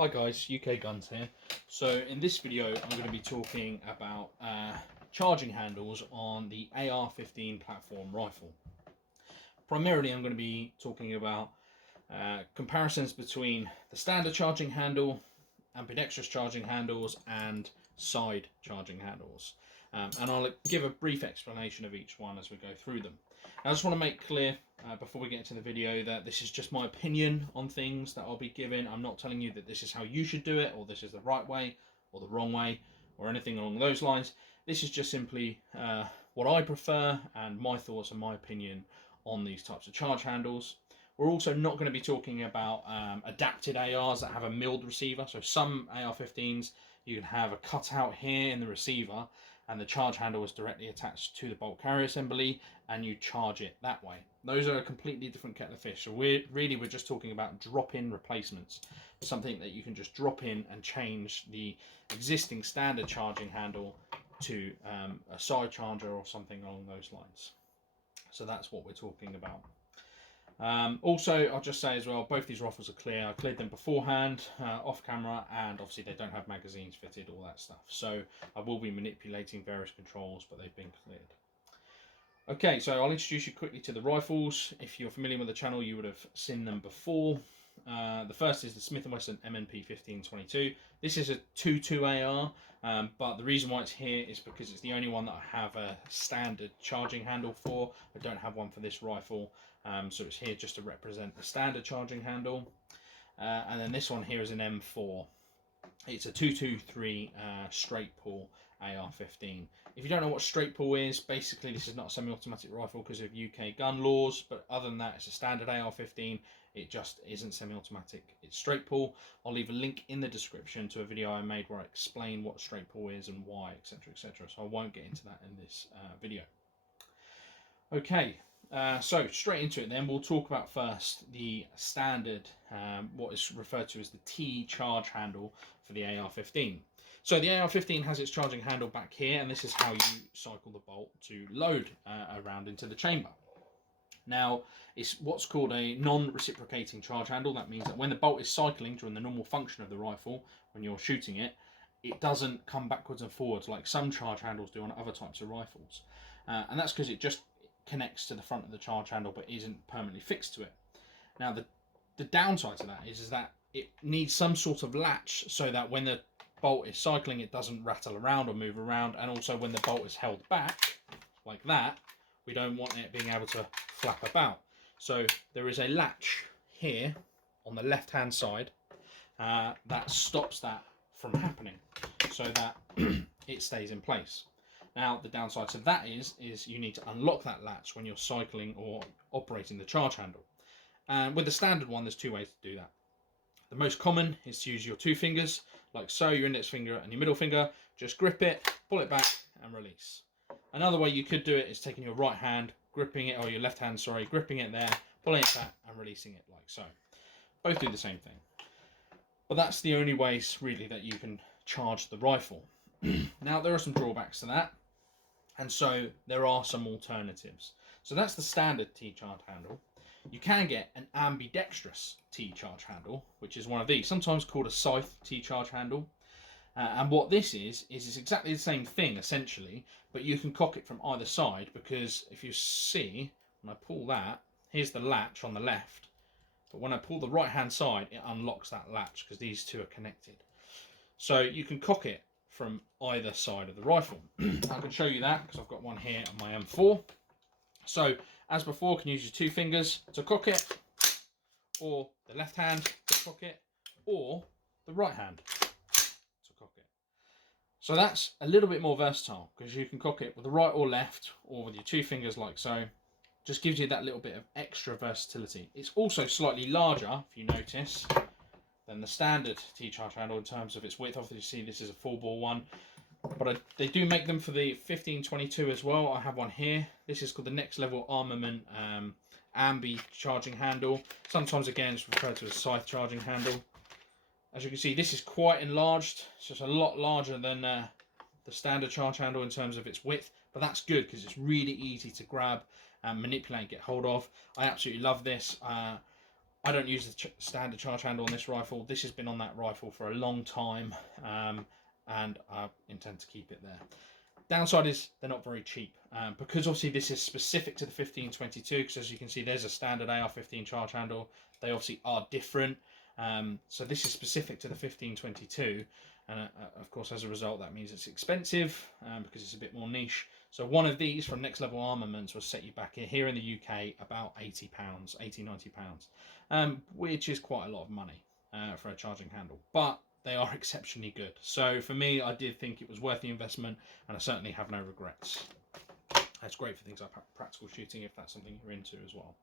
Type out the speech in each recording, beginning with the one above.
Hi guys, UK Guns here. So in this video I'm going to be talking about charging handles on the AR15 platform rifle. Primarily I'm going to be talking about comparisons between the standard charging handle, ambidextrous charging handles and side charging handles. And I'll give a brief explanation of each one as we go through them. I just want to make clear before we get into the video that this is just my opinion on things that I'll be giving. I'm not telling you that this is how you should do it, or this is the right way or the wrong way or anything along those lines. This is just simply what I prefer and my thoughts and my opinion on these types of charge handles. We're also not going to be talking about adapted ARs that have a milled receiver. So some AR15s, you can have a cutout here in the receiver and the charge handle is directly attached to the bolt carrier assembly and you charge it that way. Those are a completely different kettle of fish. So we're just talking about drop-in replacements. Something that you can just drop in and change the existing standard charging handle to a side charger or something along those lines. So that's what we're talking about. Also, I'll just say as well, both these rifles are clear. I cleared them beforehand, off camera, and obviously they don't have magazines fitted, all that stuff. So I will be manipulating various controls, but they've been cleared. Okay, so I'll introduce you quickly to the rifles. If you're familiar with the channel, you would have seen them before. The first is the Smith & Wesson MNP 1522. This is a 2.2 AR, but the reason why it's here is because it's the only one that I have a standard charging handle for. I don't have one for this rifle, so it's here just to represent the standard charging handle. And then this one here is an M4. It's a 223 straight pull AR15. If you don't know what straight pull is, basically this is not a semi-automatic rifle because of UK gun laws, but other than that, it's a standard AR15. It just isn't semi-automatic. It's straight pull. I'll leave a link in the description to a video I made where I explain what straight pull is and why, etc, etc. So I won't get into that in this video. Okay, so straight into it then. We'll talk about first the standard, what is referred to as the TCharge handle for the AR15. So the AR15 has its charging handle back here, and this is how you cycle the bolt to load around into the chamber. Now, it's what's called a non-reciprocating charge handle. That means that when the bolt is cycling during the normal function of the rifle, when you're shooting it, it doesn't come backwards and forwards like some charge handles do on other types of rifles. And that's because it just connects to the front of the charge handle but isn't permanently fixed to it. Now the downside to that is that it needs some sort of latch so that when the bolt is cycling it doesn't rattle around or move around, and also when the bolt is held back like that, we don't want it being able to flap about. So there is a latch here on the left hand side that stops that from happening so that it stays in place. Now, the downside to that is you need to unlock that latch when you're cycling or operating the charge handle. And with the standard one, there's two ways to do that. The most common is to use your two fingers, like so, your index finger and your middle finger. Just grip it, pull it back, and release. Another way you could do it is taking your right hand, gripping it, or your left hand, sorry, gripping it there, pulling it back, and releasing it like so. Both do the same thing. But that's the only ways, really, that you can charge the rifle. Now, there are some drawbacks to that. And so there are some alternatives. So that's the standard TCharge handle. You can get an ambidextrous TCharge handle, which is one of these, sometimes called a Scythe TCharge handle. And what this is it's exactly the same thing, essentially, but you can cock it from either side, because if you see, when I pull that, here's the latch on the left, but when I pull the right-hand side, it unlocks that latch because these two are connected. So you can cock it from either side of the rifle. I can show you that because I've got one here on my M4. So as before, you can use your two fingers to cock it, or the left hand to cock it, or the right hand to cock it. So that's a little bit more versatile because you can cock it with the right or left, or with your two fingers like so. Just gives you that little bit of extra versatility. It's also slightly larger, if you notice, than the standard TCharge handle in terms of its width. Obviously, you see this is a full bore one, but they do make them for the 1522 as well. I have one here. This is called the Next Level Armament Ambi charging handle. Sometimes, again, it's referred to as Scythe charging handle. As you can see, this is quite enlarged. So it's a lot larger than the standard charge handle in terms of its width, but that's good because it's really easy to grab and manipulate and get hold of. I absolutely love this. I don't use the standard charge handle on this rifle. This has been on that rifle for a long time, and I intend to keep it there. Downside is they're not very cheap, because obviously this is specific to the 1522, because as you can see there's a standard AR15 charge handle. They obviously are different, so this is specific to the 1522, and of course as a result that means it's expensive, because it's a bit more niche. So one of these from Next Level Armaments will set you back here in the UK about £80, £80–90, which is quite a lot of money for a charging handle, but they are exceptionally good. So for me, I did think it was worth the investment, and I certainly have no regrets. That's great for things like practical shooting if that's something you're into as well.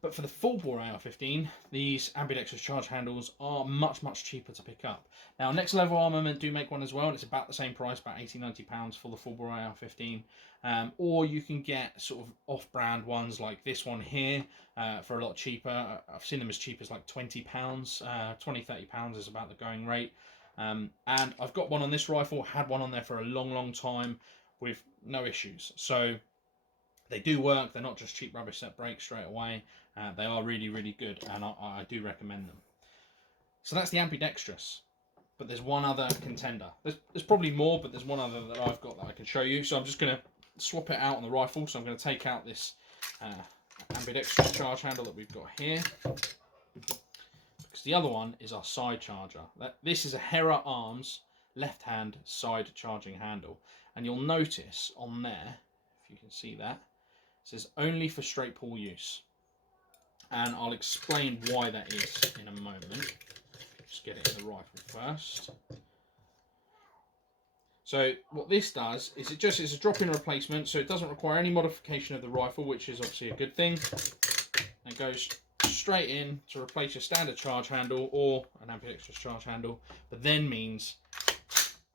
But for the full bore AR15, these ambidextrous charge handles are much cheaper to pick up. Now, Next Level Armament do make one as well, and it's about the same price, about £80–90 for the full bore AR15. Or you can get sort of off-brand ones like this one here for a lot cheaper. I've seen them as cheap as like £20, £20–30 is about the going rate. And I've got one on this rifle, had one on there for a long time with no issues. So they do work. They're not just cheap rubbish that break straight away. They are really good, and I do recommend them. So that's the ambidextrous. But there's one other contender. There's probably more, but there's one other that I've got that I can show you. So I'm just going to swap it out on the rifle. So I'm going to take out this ambidextrous charge handle that we've got here, because the other one is our side charger. This is a Hera Arms left-hand side charging handle, and you'll notice on there, if you can see that, it says only for straight pull use, and I'll explain why that is in a moment. Just get it in the rifle first. So what this does is it's a drop-in replacement, so it doesn't require any modification of the rifle, which is obviously a good thing. And it goes straight in to replace your standard charge handle or an ambidextrous charge handle, but then means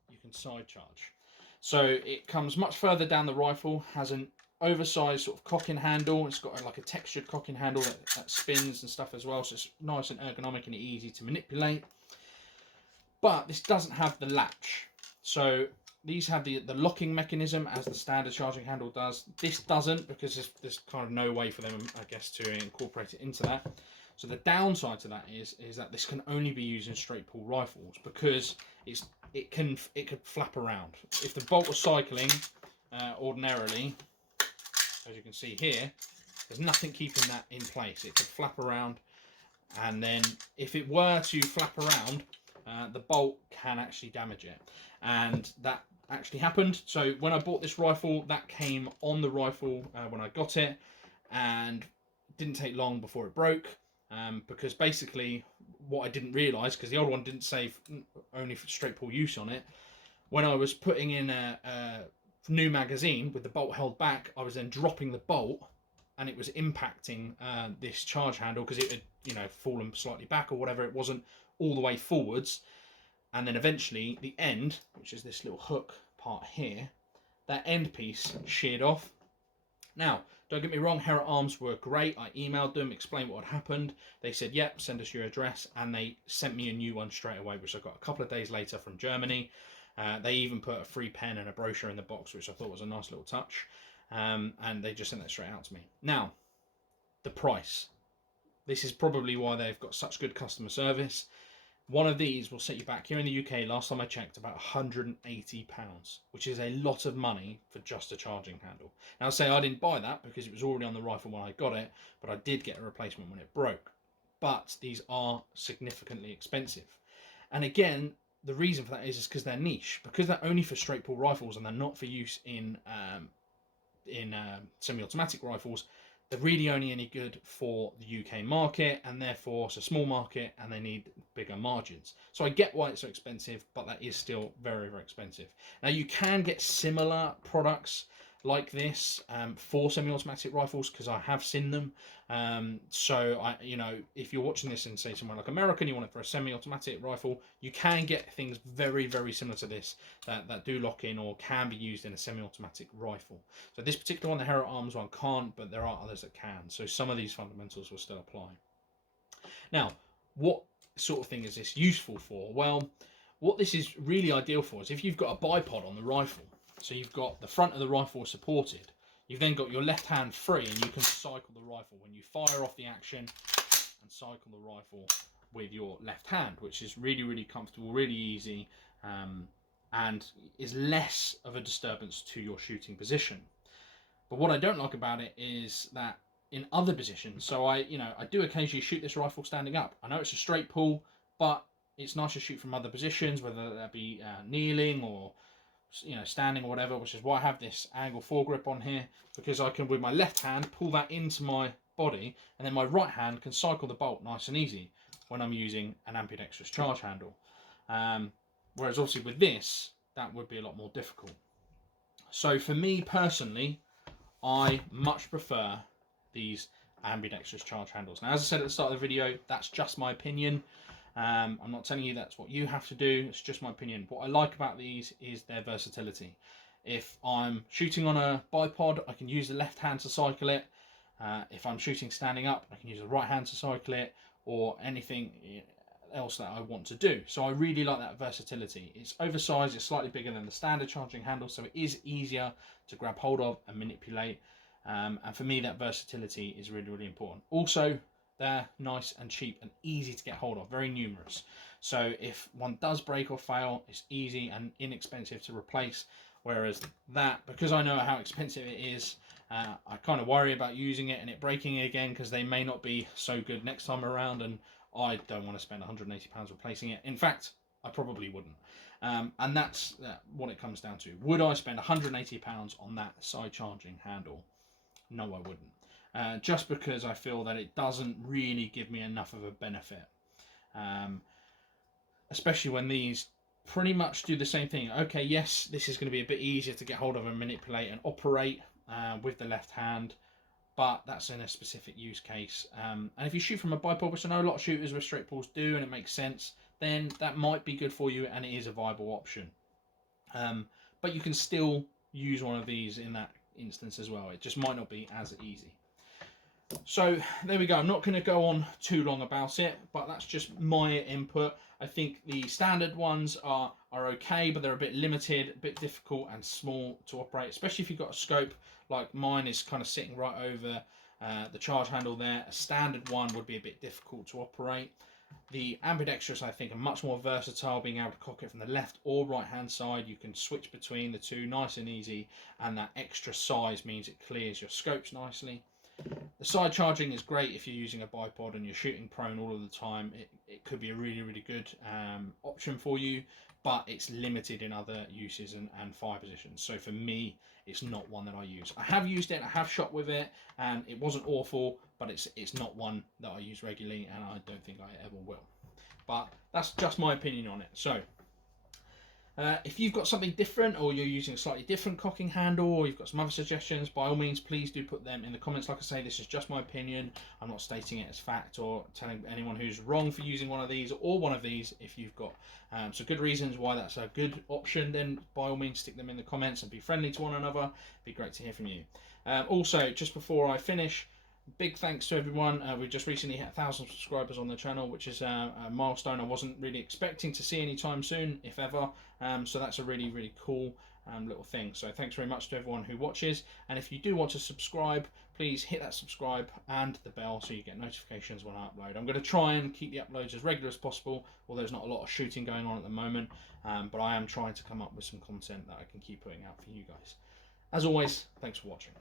you can side charge. So it comes much further down the rifle, has an oversized sort of cocking handle. It's got like a textured cocking handle that spins and stuff as well, so it's nice and ergonomic and easy to manipulate. But this doesn't have the latch. So these have the locking mechanism as the standard charging handle does. This doesn't, because there's kind of no way for them, I guess, to incorporate it into that. So the downside to that is that this can only be used in straight pull rifles, because it could flap around. If the bolt was cycling ordinarily, as you can see here, there's nothing keeping that in place. It could flap around, and then if it were to flap around, the bolt can actually damage it, and that actually happened. So when I bought this rifle, that came on the rifle when I got it, and it didn't take long before it broke, because basically what I didn't realise, because the old one didn't say only for straight pull use on it, when I was putting in a new magazine with the bolt held back, I was then dropping the bolt, and it was impacting this charge handle, because it had fallen slightly back or whatever. It wasn't all the way forwards, and then eventually the end, which is this little hook part here, that end piece sheared off. Now, don't get me wrong, Hera Arms were great. I emailed them, explained what had happened. They said, yep, send us your address, and they sent me a new one straight away, which I got a couple of days later from Germany. They even put a free pen and a brochure in the box, which I thought was a nice little touch, and they just sent that straight out to me. Now, the price. This is probably why they've got such good customer service. One of these will set you back here in the UK, last time I checked, about £180, which is a lot of money for just a charging handle. Now, I'll say I didn't buy that because it was already on the rifle when I got it, but I did get a replacement when it broke. But these are significantly expensive. And again, the reason for that is because they're niche, because they're only for straight pull rifles and they're not for use in semi-automatic rifles. They're really only any good for the UK market, and therefore it's a small market and they need bigger margins. So I get why it's so expensive, but that is still very expensive. Now, you can get similar products like this for semi-automatic rifles, because I have seen them. So if you're watching this in, say, somewhere like America and you want it for a semi-automatic rifle, you can get things very similar to this that do lock in or can be used in a semi-automatic rifle. So this particular one, the Hera Arms one, can't, but there are others that can. So some of these fundamentals will still apply. Now, what sort of thing is this useful for? Well, what this is really ideal for is if you've got a bipod on the rifle. So you've got the front of the rifle supported. You've then got your left hand free, and you can cycle the rifle. When you fire off the action, and cycle the rifle with your left hand, which is really, really comfortable, really easy, and is less of a disturbance to your shooting position. But what I don't like about it is that in other positions, so I do occasionally shoot this rifle standing up. I know it's a straight pull, but it's nice to shoot from other positions, whether that be kneeling or standing or whatever, which is why I have this angle foregrip on here, because I can with my left hand pull that into my body, and then my right hand can cycle the bolt nice and easy when I'm using an ambidextrous charge handle. Whereas obviously with this, that would be a lot more difficult. So for me personally, I much prefer these ambidextrous charge handles. Now, as I said at the start of the video, that's just my opinion. I'm not telling you that's what you have to do. It's just my opinion. What I like about these is their versatility. If I'm shooting on a bipod, I can use the left hand to cycle it. If I'm shooting standing up, I can use the right hand to cycle it, or anything else that I want to do. So I really like that versatility. It's oversized, it's slightly bigger than the standard charging handle, so it is easier to grab hold of and manipulate. And for me, that versatility is really, really important. Also, they're nice and cheap and easy to get hold of, very numerous. So if one does break or fail, it's easy and inexpensive to replace. Whereas that, because I know how expensive it is, I kind of worry about using it and it breaking again, because they may not be so good next time around, and I don't want to spend £180 replacing it. In fact, I probably wouldn't. And that's what it comes down to. Would I spend £180 on that side charging handle? No, I wouldn't. Just because I feel that it doesn't really give me enough of a benefit. Especially when these pretty much do the same thing. Okay, yes, this is going to be a bit easier to get hold of and manipulate and operate with the left hand, but that's in a specific use case. And if you shoot from a bipod, which I know a lot of shooters with straight pulls do, and it makes sense, then that might be good for you, and it is a viable option. But you can still use one of these in that instance as well. It just might not be as easy. So there we go. I'm not going to go on too long about it, but that's just my input. I think the standard ones are okay, but they're a bit limited, a bit difficult and small to operate, especially if you've got a scope like mine is kind of sitting right over the charge handle there. A standard one would be a bit difficult to operate. The ambidextrous, I think, are much more versatile, being able to cock it from the left or right hand side. You can switch between the two nice and easy, and that extra size means it clears your scopes nicely. The side charging is great if you're using a bipod and you're shooting prone all of the time. It could be a really, really good option for you, but it's limited in other uses and fire positions. So for me, it's not one that I use. I have used it, I have shot with it, and it wasn't awful, but it's not one that I use regularly, and I don't think I ever will. But that's just my opinion on it. So if you've got something different, or you're using a slightly different cocking handle, or you've got some other suggestions, by all means, please do put them in the comments. Like I say, this is just my opinion. I'm not stating it as fact or telling anyone who's wrong for using one of these or one of these. If you've got some good reasons why that's a good option, then by all means, stick them in the comments and be friendly to one another. It'd be great to hear from you. Also, just before I finish, big thanks to everyone. We've just recently hit 1,000 subscribers on the channel, which is a milestone I wasn't really expecting to see anytime soon, if ever. So that's a really, really cool little thing. So thanks very much to everyone who watches. And if you do want to subscribe, please hit that subscribe and the bell so you get notifications when I upload. I'm going to try and keep the uploads as regular as possible, although there's not a lot of shooting going on at the moment. But I am trying to come up with some content that I can keep putting out for you guys. As always, thanks for watching.